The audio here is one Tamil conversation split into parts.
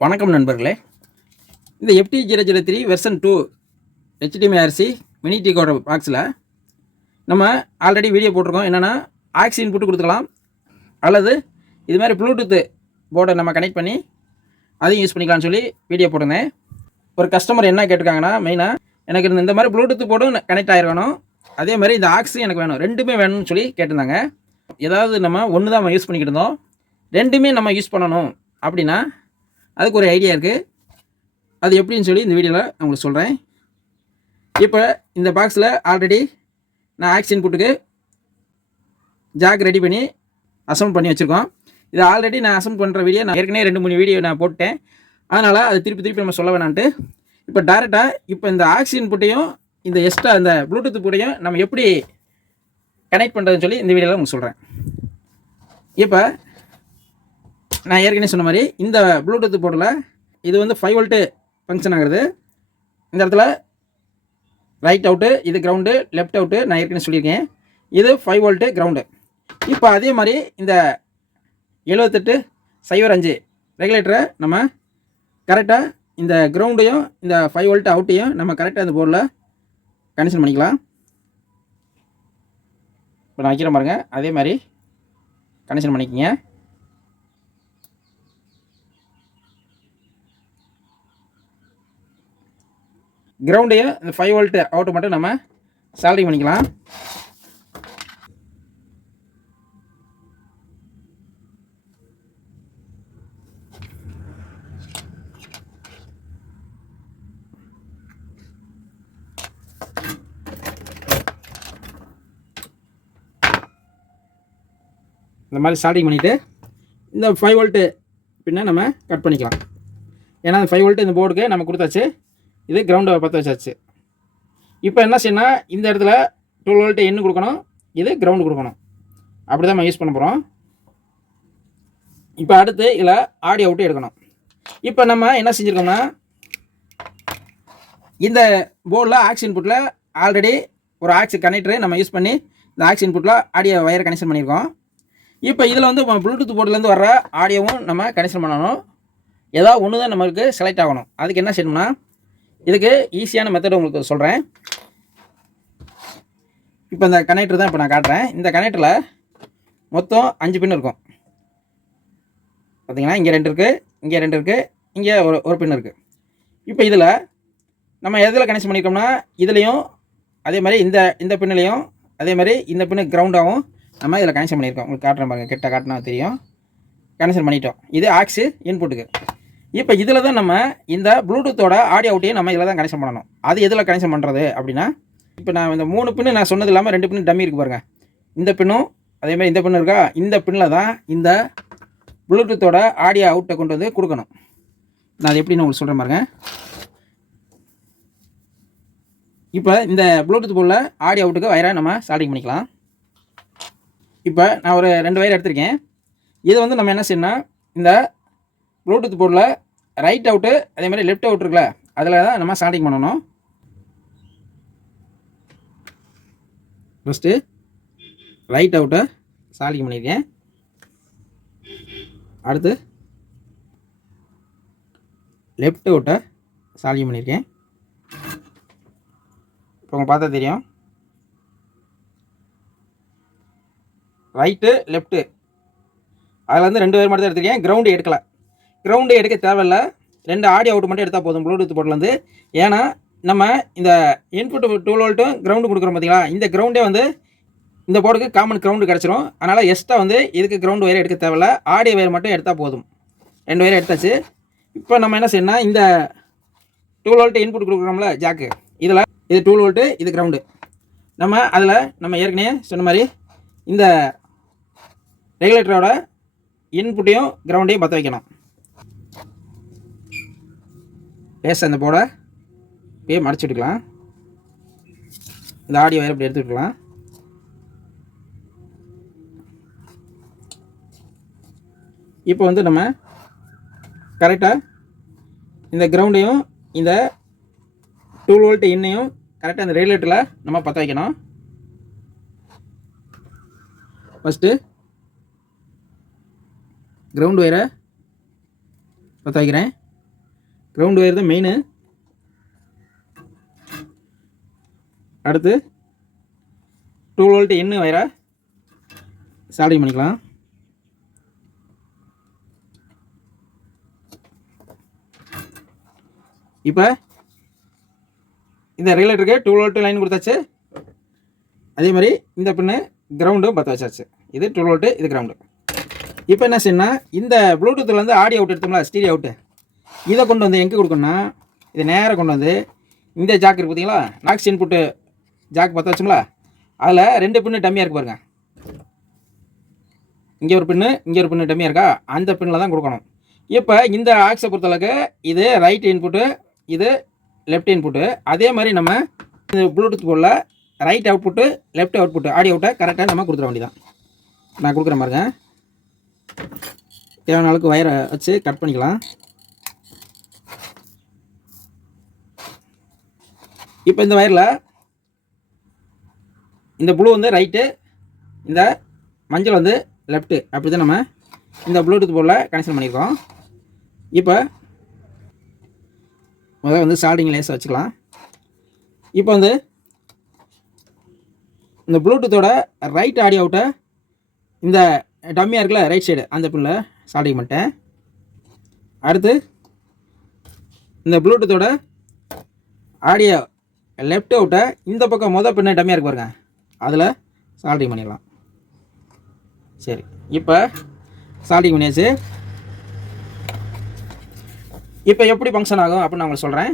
வணக்கம் நண்பர்களே. இந்த FT003 version 2 HDMI mini decoder பாக்ஸில் நம்ம ஆல்ரெடி வீடியோ போட்டிருக்கோம். என்னென்னா ஆக்ஸ் இன்புட்டு கொடுத்துக்கலாம், அல்லது இது மாதிரி ப்ளூடூத் போர்டை நம்ம கனெக்ட் பண்ணி அதையும் யூஸ் பண்ணிக்கலாம்னு சொல்லி வீடியோ போட்டிருந்தேன். ஒரு கஸ்டமர் என்ன கேட்டிருக்காங்கன்னா, மெயினாக எனக்கு இந்த மாதிரி ப்ளூடூத் போர்டும் கனெக்ட் ஆகிருக்கணும், அதே மாதிரி இந்த ஆக்ஸும் எனக்கு வேணும், ரெண்டுமே வேணும்னு சொல்லி கேட்டிருந்தாங்க. ஏதாவது நம்ம ஒன்று தான் நம்ம யூஸ் பண்ணிக்கிட்டு இருந்தோம், ரெண்டுமே நம்ம யூஸ் பண்ணணும் அப்படின்னா அதுக்கு ஒரு ஐடியா இருக்குது. அது எப்படின்னு சொல்லி இந்த வீடியோவில் நான் உங்களுக்கு சொல்கிறேன். இப்போ இந்த பாக்ஸில் ஆல்ரெடி நான் ஆக்ஸ் இன்புட்டுக்கு ஜாக் ரெடி பண்ணி அசம்பிள் பண்ணி வச்சுருக்கோம். இது ஆல்ரெடி நான் அசம்பிள் பண்ணுற வீடியோ நான் ஏற்கனவே 2-3 வீடியோ நான் போட்டேன். அதனால் அது திருப்பி நம்ம சொல்ல வேணான்ட்டு இப்போ டேரெக்டாக இப்போ இந்த ஆக்ஸ் இன்புட்டையும் இந்த எக்ஸ்ட்ரா இந்த ப்ளூடூத் போர்டையும் நம்ம எப்படி கனெக்ட் பண்ணுறதுன்னு சொல்லி இந்த வீடியோவில் உங்களுக்கு சொல்கிறேன். இப்போ நான் ஏற்கனவே சொன்ன மாதிரி இந்த ப்ளூடூத் போர்டில் இது வந்து 5 வோல்ட்டு ஃபங்க்ஷன் ஆகுறது. இந்த இடத்துல ரைட் அவுட்டு, இது கிரவுண்டு, லெஃப்ட் அவுட்டு நான் ஏற்கனவே சொல்லியிருக்கேன். இது 5 வோல்ட்டு கிரவுண்டு. இப்போ அதே மாதிரி இந்த 7805 ரெகுலேட்டரை நம்ம கரெக்டாக இந்த கிரவுண்டையும் இந்த 5 வோல்ட் அவுட்டையும் நம்ம கரெக்டாக இந்த போர்டில் கனெக்ஷன் பண்ணிக்கலாம். இப்போ நான் வைக்கிற பாருங்க, அதே மாதிரி கனெக்ஷன் பண்ணிக்கோங்க. கிரவுண்டையும் இந்த 5 வோல்ட் அவுட்டு மட்டும் நம்ம சால்டிங் பண்ணிக்கலாம். இந்த மாதிரி சால்டிங் பண்ணிவிட்டு இந்த 5 வோல்ட்டு பின்ன நம்ம கட் பண்ணிக்கலாம். ஏன்னா அந்த 5 வோல்ட்டு இந்த போர்டுக்கு நம்ம கொடுத்தாச்சு, இது கிரவுண்டை பற்ற வச்சாச்சு. இப்போ என்ன செய்யணும், இந்த இடத்துல 12 வோல்ட்டு எண்ணு கொடுக்கணும், இது கிரவுண்டு கொடுக்கணும். அப்படி தான் நம்ம யூஸ் பண்ண போகிறோம். இப்போ அடுத்து இதில் ஆடியோ அவுட்டு எடுக்கணும். இப்போ நம்ம என்ன செஞ்சுருக்கோம்னா, இந்த போர்டில் ஆக்ஸ் இன்புட்டில் ஆல்ரெடி ஒரு ஆக்ஸ் கனெக்டரு நம்ம யூஸ் பண்ணி இந்த ஆக்ஸ் இன்புட்டில் ஆடியோ வயர் கனெக்ஷன் பண்ணியிருக்கோம். இப்போ இதில் வந்து ப்ளூடூத் போர்டிலேருந்து வர்ற ஆடியோவும் நம்ம கனெக்ஷன் பண்ணணும். ஏதாவது ஒன்று தான் நம்மளுக்கு செலக்ட் ஆகணும். அதுக்கு என்ன செய்யணும்னா, இதுக்கு ஈஸியான மெத்தட் உங்களுக்கு சொல்கிறேன். இப்போ இந்த கனெக்டர் தான் இப்போ நான் காட்டுறேன். இந்த கனெக்டரில் மொத்தம் 5 பின் இருக்கும். பார்த்தீங்கன்னா இங்கே 2 இருக்குது, இங்கே 2 இருக்குது, இங்கே ஒரு பின் இருக்குது. இப்போ இதில் நம்ம எதில் கனெக்ஷன் பண்ணியிருக்கோம்னா, இதுலேயும் அதே மாதிரி இந்த பின்னுலேயும் அதே மாதிரி இந்த பின்னு கிரவுண்டாகவும் நம்ம இதில் கனெக்ஷன் பண்ணியிருக்கோம். உங்களுக்கு காட்டுறேன் பாருங்கள், கிட்ட காட்டினா தெரியும். கனெக்ஷன் பண்ணிட்டோம். இது ஆக்ஸு இன்புட்டுக்கு. இப்போ இதில் தான் நம்ம இந்த ப்ளூடூத்தோட ஆடியோ அவுட்டையும் நம்ம இதில் தான் கனெக்ஷன் பண்ணணும். அது எதில் கனெக்ஷன் பண்ணுறது அப்படின்னா, இப்போ நான் இந்த 3 பின்னு நான் சொன்னது இல்லாமல் 2 பின்னு டம்மி இருக்குது பாருங்கள். இந்த பின்னும் அதேமாதிரி இந்த பின்னு இருக்கா, இந்த பின்னில் தான் இந்த ப்ளூடூத்தோட ஆடியோ அவுட்டை கொண்டு வந்து கொடுக்கணும். நான் அது எப்படின்னு உங்களுக்கு சொல்கிறேன் பாருங்கள். இப்போ இந்த ப்ளூடூத் போர்டில் ஆடியோ அவுட்டுக்கு வயரை நம்ம ஸ்டார்டிங் பண்ணிக்கலாம். இப்போ நான் ஒரு 2 வயர் எடுத்திருக்கேன். இது வந்து நம்ம என்ன செய்யணும்னா, இந்த ப்ளூடூத் போர்டில் ரைட் அவுட்டு அதே மாதிரி லெஃப்ட் அவுட் இருக்குல்ல, அதில் தான் நம்ம ஸ்டார்டிங் பண்ணணும். ஃபஸ்ட்டு ரைட் அவுட்டை ஸ்டார்டிங் பண்ணியிருக்கேன். அடுத்து லெஃப்ட் அவுட்டை ஸ்டார்டிங் பண்ணியிருக்கேன். இப்போ உங்களுக்கு பார்த்தா தெரியும், ரைட்டு லெஃப்ட்டு அதில் வந்து 2 வயர் மட்டும் தான் எடுத்திருக்கேன். கிரவுண்டு எடுக்கலை, கிரவுண்டு எடுக்க தேவையில்லை, 2 ஆடியோ அவுட் மட்டும் எடுத்தால் போதும் ப்ளூடூத் போர்ட்லேருந்து. ஏன்னா நம்ம இந்த இன்புட் 12 வோல்ட்டும் கிரவுண்டு கொடுக்குறோம் பார்த்தீங்களா, இந்த கிரவுண்டே வந்து இந்த போர்டுக்கு காமன் கிரவுண்டு கிடச்சிரும். அதனால் எக்ஸ்ட்ரா வந்து இதுக்கு கிரவுண்டு வயர் எடுக்க தேவையில்லை, ஆடியோ வயர் மட்டும் எடுத்தால் போதும். 2 வயர் எடுத்தாச்சு. இப்போ நம்ம என்ன செய்யணும்னா, இந்த 12 வோல்ட்டு இன்புட் கொடுக்குறோம்ல ஜாக்கு, இதில் இது 12 வோல்ட்டு, இது கிரவுண்டு. அதில் நம்ம ஏற்கனவே சொன்ன மாதிரி இந்த ரெகுலேட்டரோட இன்புட்டையும் கிரவுண்டையும் பற்ற வைக்கணும். லேசாக அந்த போர்டை அப்படியே மடிச்சு விட்டுக்கலாம். இந்த ஆடியோ வயர் இப்படி எடுத்துக்கலாம். இப்போ வந்து நம்ம கரெக்டாக இந்த கிரவுண்டையும் இந்த 12 வோல்ட் இன்னையும் கரெக்டாக அந்த ரெகுலேட்டரில் நம்ம பற்ற வைக்கணும். ஃபஸ்ட்டு கிரவுண்ட் ஒயரை பற்ற வைக்கிறேன். கிரவுண்ட் ஒயர் தான் மெயினு. அடுத்து 2 வோல்ட் எண்ணு ஒயரை சால்டிங் பண்ணிக்கலாம். இப்போ இந்த ரெகுலேட்டருக்கு 2 வோல்ட் லைன் கொடுத்தாச்சு. அதே மாதிரி இந்த பின்னு கிரவுண்டும் பற்ற வச்சாச்சு. இது 2 வோல்ட்டு, இது கிரவுண்டு. இப்போ என்ன செய்யணும்னா, இந்த ப்ளூடூத்துலேருந்து ஆடியோ அவுட் எடுத்தோம்ல, ஸ்டீரியோ அவுட்டு, இதை கொண்டு வந்து எங்கே கொடுக்கணும்னா, இதை நேராக கொண்டு வந்து இந்த ஜாக் இருக்குது பார்த்தீங்களா, நாக்ஸ் இன்புட்டு ஜாக் பற்ற வச்சோம்ல, அதில் 2 பின்னு டம்மியாக இருக்குது பாருங்க. இங்கே ஒரு பின்னு, இங்கே ஒரு பின்னு டம்மியாக இருக்கா, அந்த பின்னில் தான் கொடுக்கணும். இப்போ இந்த ஆக்ஸை பொறுத்தளவுக்கு இது ரைட் இன்புட்டு, இது லெஃப்ட் இன்புட்டு. அதே மாதிரி நம்ம இந்த ப்ளூடூத் போர்டில் right output, left output, audio அவுட்டை கரெக்டாக நம்ம கொடுத்துட வேண்டியதான். நான் கொடுக்குறேன் பாருங்க. தேவையான அளவுக்கு வயரை வச்சு கட் பண்ணிக்கலாம். இப்போ இந்த வயரில் இந்த ப்ளூ வந்து ரைட்டு, இந்த மஞ்சள் வந்து லெஃப்ட்டு, அப்படி தான் நம்ம இந்த ப்ளூடூத் போர்டில் கனெக்ஷன் பண்ணியிருக்கோம். இப்போ முதல்ல வந்து சால்டிங் லேஸை வச்சுக்கலாம். இப்போ வந்து இந்த ப்ளூடூத்தோட ரைட் ஆடியோ அவுட்டை இந்த டம்மியாக இருக்குல்ல ரைட் சைடு, அந்த பின்னில் சால்டிங் பண்ணிட்டேன். அடுத்து இந்த ப்ளூடூத்தோட ஆடியோ லெஃப்ட் அவுட்டை இந்த பக்கம் பின்ன டம்மியாக இருக்கு பாருங்க, அதில் சால்டிங் பண்ணிடலாம். சரி, இப்போ சால்டிங் பண்ணியாச்சு. இப்போ எப்படி ஃபங்க்ஷன் ஆகும் அப்படின்னு நான் உங்களுக்கு சொல்கிறேன்.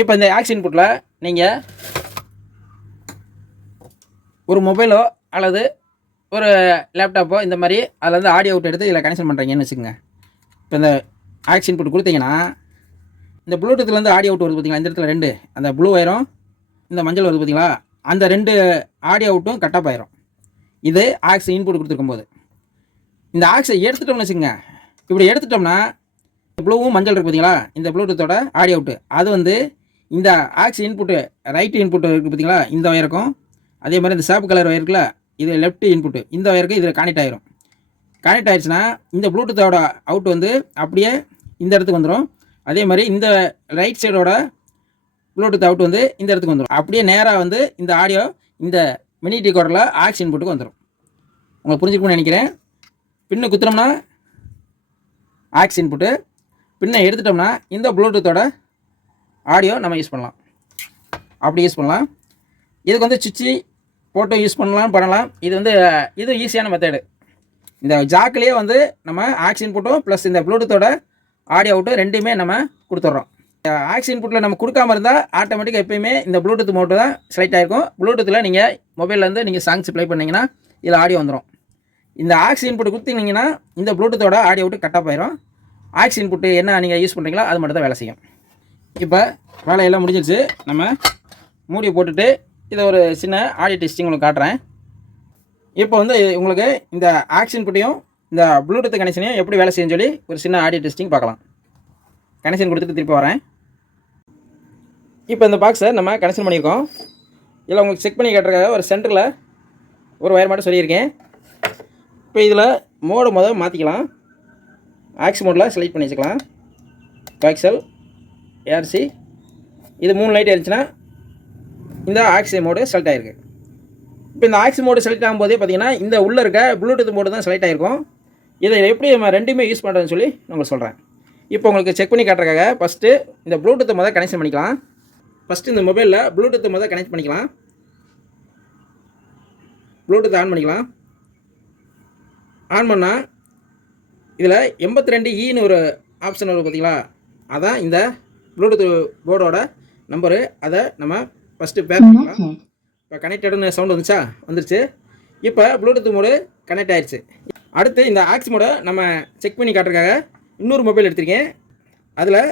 இப்போ இந்த ஆக்ஸ் இன்புட்டில் நீங்கள் ஒரு மொபைலோ அல்லது ஒரு லேப்டாப்போ இந்த மாதிரி அதில் வந்து ஆடியோ அவுட் எடுத்து இதில் கனெக்ஷன் பண்ணுறீங்கன்னு வச்சுக்கோங்க. இப்போ இந்த ஆக்ஸ் இன்புட் கொடுத்தீங்கன்னா இந்த ப்ளூடூத்துலேருந்து ஆடியோ அவுட் வருது பார்த்தீங்களா, இந்த இடத்துல 2 அந்த ப்ளூ வயரும் இந்த மஞ்சள் வருது பார்த்தீங்களா, அந்த 2 ஆடியோ அவுட்டும் கட்டாப் ஆயிரும். இது ஆக்ஸ் இன்புட் கொடுத்துருக்கும் போது. இந்த ஆக்ஸை எடுத்துட்டோம்னு வச்சுக்கோங்க. இப்படி எடுத்துட்டோம்னா ப்ளூவும் மஞ்சள் இருக்குது பார்த்தீங்களா, இந்த ப்ளூடூத்தோட ஆடியோ அவுட்டு, அது வந்து இந்த ஆக்ஸ் இன்புட்டு ரைட் இன்புட்டு இருக்குது பார்த்தீங்களா, இந்த வயருக்கும் அதே மாதிரி இந்த சேப்பு கலர் வயருக்குல இது லெஃப்ட் இன்புட்டு, இந்த வயருக்கு இதில் கனெக்ட் ஆயிரும். கனெக்ட் ஆயிடுச்சுன்னா இந்த ப்ளூடூத்தோட அவுட் வந்து அப்படியே இந்த இடத்துக்கு வந்துடும். அதே மாதிரி இந்த ரைட் சைடோட ப்ளூடூத் அவுட் வந்து இந்த இடத்துக்கு வந்துடும். அப்படியே நேராக வந்து இந்த ஆடியோ இந்த மினி டிகோடரில் ஆக்ஸ் இன்புட்டுக்கு வந்துடும். உங்களுக்கு புரிஞ்சுக்கணும்னு நினைக்கிறேன். பின்னு குத்துறோம்னா ஆக்ஸ் இன்புட்டு, பின்ன எடுத்துட்டோம்னா இந்த ப்ளூடூத்தோட ஆடியோ நம்ம யூஸ் பண்ணலாம். அப்படி யூஸ் பண்ணலாம். இதுக்கு வந்து சுவிட்சு போட்டு யூஸ் பண்ணலாம். இது வந்து இது ஈஸியான மெத்தடு. இந்த ஜாக்கிலேயே வந்து நம்ம ஆக்ஸ் இன்புட்டும் ப்ளஸ் இந்த ப்ளூடூத்தோட ஆடியோ அவுட்டும் ரெண்டுமே நம்ம கொடுத்துட்றோம். ஆக்ஸ் இன்புட்டில் நம்ம கொடுக்காம இருந்தால் ஆட்டோமேட்டிக்காக எப்போயுமே இந்த ப்ளூடூத் மோட்டு தான் செலக்ட் ஆகிருக்கும். ப்ளூடூத்தில் நீங்கள் மொபைல்லேருந்து நீங்கள் சாங்ஸ் ப்ளே பண்ணிங்கன்னா இதில் ஆடியோ வந்துடும். இந்த ஆக்ஸ் இன்புட் கொடுத்தீங்கன்னா இந்த ப்ளூடூத்தோட ஆடியோ அவுட்டு கட்டாப் ஆயிரும். ஆக்ஸ் இன்புட்டு என்ன நீங்கள் யூஸ் பண்ணுறீங்களோ அது மட்டும் தான் வேலை செய்யும். இப்போ வேலையெல்லாம் முடிஞ்சிருச்சு. நம்ம மூடியை போட்டுட்டு இதை ஒரு சின்ன ஆடியோ டெஸ்டிங் உங்களுக்கு காட்டுறேன். இப்போ வந்து உங்களுக்கு இந்த ஆக்ஸ் இன்புட்டையும் இந்த ப்ளூடூத் கனெக்ஷனையும் எப்படி வேலை செய்யுன்னு சொல்லி ஒரு சின்ன ஆடியோ டெஸ்டிங் பார்க்கலாம். கனெக்ஷன் கொடுத்துட்டு திருப்பி வரேன். இப்போ இந்த பாக்ஸை நம்ம கனெக்ஷன் பண்ணியிருக்கோம். இதில் உங்களுக்கு செக் பண்ணி காட்டுறதுக்காக ஒரு சென்டரில் ஒரு வயர் மட்டும் சொல்லியிருக்கேன். இப்போ இதில் மோடு முதல் மாற்றிக்கலாம். ஆக்ஸ் மோடில் செலக்ட் பண்ணி வச்சுக்கலாம். பாக்ஸல் ஏஆர்சி இது 3 லைட் இருந்துச்சுன்னா இந்த ஆக்ஸ் மோடு செலக்ட் ஆகிருக்கு. இப்போ இந்த ஆக்ஸ் மோடு செலக்ட் ஆகும்போதே பார்த்தீங்கன்னா இந்த உள்ளே இருக்க ப்ளூடூத் மோடு தான் செலக்ட் ஆகிருக்கும். இதை எப்படி நம்ம ரெண்டுமே யூஸ் பண்ணுறதுன்னு சொல்லி நான் உங்களுக்கு சொல்கிறேன். இப்போ உங்களுக்கு செக் பண்ணி காட்டுறதுக்காக ஃபஸ்ட்டு இந்த ப்ளூடூத்தை முதல் கனெக்ஷன் பண்ணிக்கலாம். ஃபஸ்ட்டு இந்த மொபைலில் ப்ளூடூத்தை முதல் கனெக்ட் பண்ணிக்கலாம். ப்ளூடூத் ஆன் பண்ணிக்கலாம். ஆன் பண்ணால் இதில் 82E ஒரு ஆப்ஷன் வரும் பார்த்தீங்களா, அதான் இந்த ப்ளூடூத் போர்டோட நம்பரு. அதை நம்ம ஃபஸ்ட்டு பேர் பண்ணிக்கலாம். இப்போ கனெக்டடுன்னு சவுண்ட் வந்துருச்சு. இப்போ ப்ளூடூத் மோடு கனெக்ட் ஆயிடுச்சு. அடுத்து இந்த ஆக்ஸ் மோடை நம்ம செக் பண்ணி காட்டுறதுக்காக இன்னொரு மொபைல் எடுத்திருக்கேன். அதில்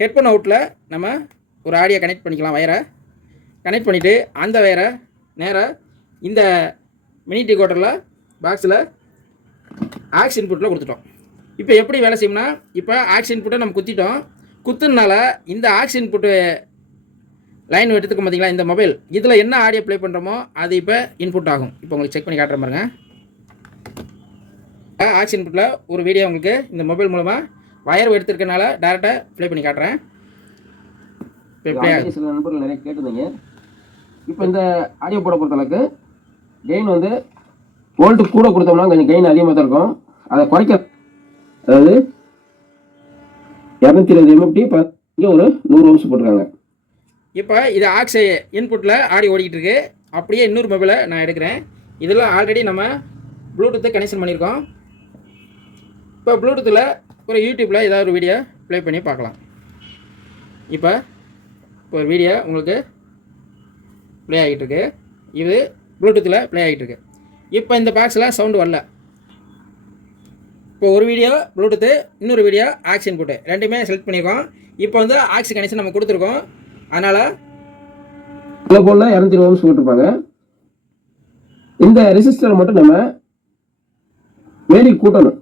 ஹெட்ஃபோன் அவுட்டில் நம்ம ஒரு ஆடியோ கனெக்ட் பண்ணிக்கலாம். வயரை கனெக்ட் பண்ணிவிட்டு அந்த வயரை நேராக இந்த மினி டிகோடரில் பாக்ஸில் ஆக்ஸ் இன்புட்டில் கொடுத்துட்டோம். இப்போ எப்படி வேலை செய்யணும்னா, இப்போ ஆக்ஸ் இன்புட்டை நம்ம குத்திட்டோம். குத்துனால இந்த ஆக்ஸ் இன்புட்டு லைன் எடுத்துக்க பார்த்தீங்களா இந்த மொபைல் இதில் என்ன ஆடியோ ப்ளே பண்ணுறோமோ அது இப்போ இன்புட் ஆகும். இப்போ உங்களுக்கு செக் பண்ணி காட்டுற பாருங்க. ஆக்ஸ் இன்புட்டில் ஒரு வீடியோ உங்களுக்கு இந்த மொபைல் மூலமாக வயர் எடுத்துருக்கனால டேரெக்டாக ப்ளே பண்ணி காட்டுறேன். சில நண்பர்கள் நிறைய கேட்டிருந்தீங்க. இப்போ இந்த ஆடியோ போட பொறுத்தளவுக்கு கெயின் வந்து வோல்ட்டு கூட கொடுத்தோம்னா கொஞ்சம் கெயின் அதிகமாக தான் இருக்கும். அதை குறைக்க அதாவது 220 MFT இங்கே ஒரு 100 ஓம்ஸ் போட்டிருக்காங்க. இப்போ இது ஆக்ஸ் இன்புட்டில் ஆடியோ ஓடிக்கிட்டு இருக்கு. அப்படியே இன்னொரு மொபைலை நான் எடுக்கிறேன். இதில் ஆல்ரெடி நம்ம ப்ளூடூத்தை கனெக்ஷன் பண்ணியிருக்கோம். இப்போ ப்ளூடூத்தில் ஒரு யூடியூப்பில் ஏதாவது ஒரு வீடியோ ப்ளே பண்ணி பார்க்கலாம். இப்போ ஒரு வீடியோ உங்களுக்கு ப்ளே ஆகிட்டு இருக்கு. இது ப்ளூடூத்தில் ப்ளே ஆகிட்டு இருக்கு. இப்போ இந்த பாக்ஸில் சவுண்டு வரல. இப்போ ஒரு வீடியோ ப்ளூடூத்து, இன்னொரு வீடியோ ஆக்ஸ் இன்புட்டு ரெண்டுமே செலக்ட் பண்ணியிருக்கோம். இப்போ வந்து ஆக்ஸ் கனெக்ஷன் நம்ம கொடுத்துருக்கோம். அதனால் இதில் போல் 220 ஓம்ஸ் போட்டிருப்பாங்க. இந்த ரெசிஸ்டரை மட்டும் நம்ம வேலி கூட்டணும்.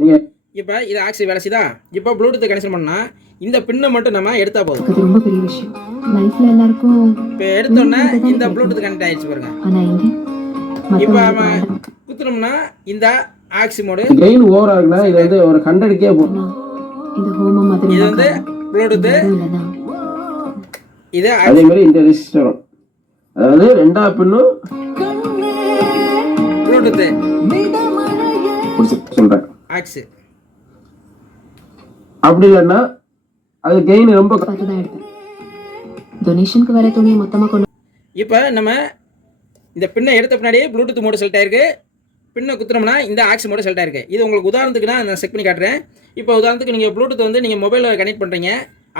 நீங்கள் இப்போ இது ஆக்ஸ் வேலை செய்தா. இப்போ ப்ளூடூத்தை கனெக்ஷன் பண்ணால் இந்த பின்னை மட்டும் நம்ம எடுத்தால் போதும். அது ரொம்ப பெரிய விஷயம். லைஃப்ல எல்லாருக்கும் இப்போ எடுத்தோன்னே இந்த ப்ளூடூத் கனெக்ட் ஆயிடுச்சு பாருங்க. இப்போ நம்ம குத்துனோம்னா இந்த ஆக்ஸ் மோடு கெயின் ஓவர் ஆகுனா இது வந்து ஒரு 100K போகும். இந்த ஹோமம் மாதிரி இது வந்து ப்ளூடூத். இது அதே மாதிரி இந்த ரெசிஸ்டரும் அதாவது ரெண்டா பின்னும் ப்ளூடூத் சொல்றேன் ஆக்ஸ். அப்படி இல்லைன்னா அது கெயின் ரொம்ப டொனேஷனுக்கு வர துணியை மொத்தமாக கொண்டு. இப்போ நம்ம இந்த பின்னை எடுத்த பின்னாடி ப்ளூடூத் மோடு செலக்ட் ஆயிருக்கு. பின்னை குத்துனோம்னா இந்த ஆக்ஸ் மோடு செலக்ட் ஆயிருக்கு. இது உங்களுக்கு உதாரணத்துக்கு நான் செக் பண்ணி காட்டுறேன். இப்போ உதாரணத்துக்கு நீங்கள் ப்ளூடூத் வந்து நீங்கள் மொபைலில் கனெக்ட் பண்ணுறீங்க.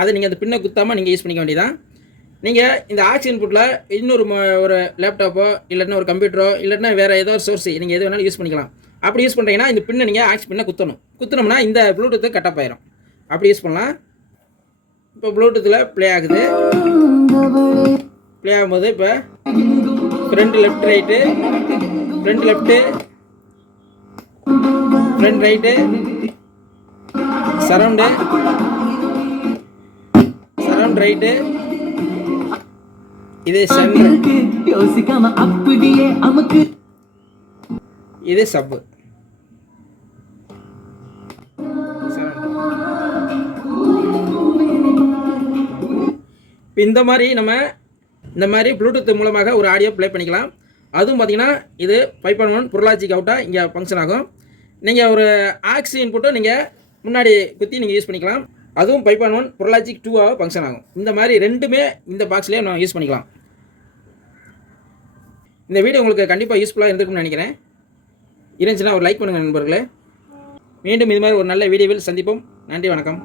அதை நீங்கள் அந்த பின்னை குத்தாமல் நீங்கள் யூஸ் பண்ணிக்க வேண்டியதான். நீங்கள் இந்த ஆக்ஸ் இன்புட்டில் இன்னொரு ஒரு லேப்டாப்போ இல்லைன்னா ஒரு கம்ப்யூட்டரோ இல்லைன்னா வேறு ஏதோ ஒரு சோர்ஸ் நீங்கள் எது வேணாலும் யூஸ் பண்ணிக்கலாம். அப்படி யூஸ் பண்ணுறீங்கன்னா இந்த பின்னை நீங்கள் ஆக்ஸ் பின்னை குத்தணும்னா இந்த ப்ளூடூத்து கட்டப் ஆயிரும். அப்படி யூஸ் பண்ணலாம். இப்போ ப்ளூடூத்தில் ப்ளே ஆகுது. ப்ளே ஆகும்போது இப்போ front left right, front left, front right, surround right, இது சென்டர், இது சப்பு. இந்த மாதிரி நம்ம இந்த மாதிரி ப்ளூடூத் மூலமாக ஒரு ஆடியோ ப்ளே பண்ணிக்கலாம். அதுவும் பார்த்தீங்கன்னா இது 5.1 prologic அவுட்டாக இங்கே ஃபங்க்ஷன் ஆகும். நீங்கள் ஒரு ஆக்ஸ் இன்புட்டும் நீங்கள் முன்னாடி குத்தி நீங்கள் யூஸ் பண்ணிக்கலாம். அதுவும் 5.1 prologic 2ஆக ஃபங்க்ஷன் ஆகும். இந்த மாதிரி ரெண்டுமே இந்த பாக்ஸ்லேயே நான் யூஸ் பண்ணிக்கலாம். இந்த வீடியோ உங்களுக்கு கண்டிப்பாக யூஸ்ஃபுல்லாக இருந்திருக்கும்னு நினைக்கிறேன். இருந்துச்சுன்னா ஒரு லைக் பண்ணுங்கள் நண்பர்களே. மீண்டும் இது மாதிரி ஒரு நல்ல வீடியோவில் சந்திப்போம். நன்றி, வணக்கம்.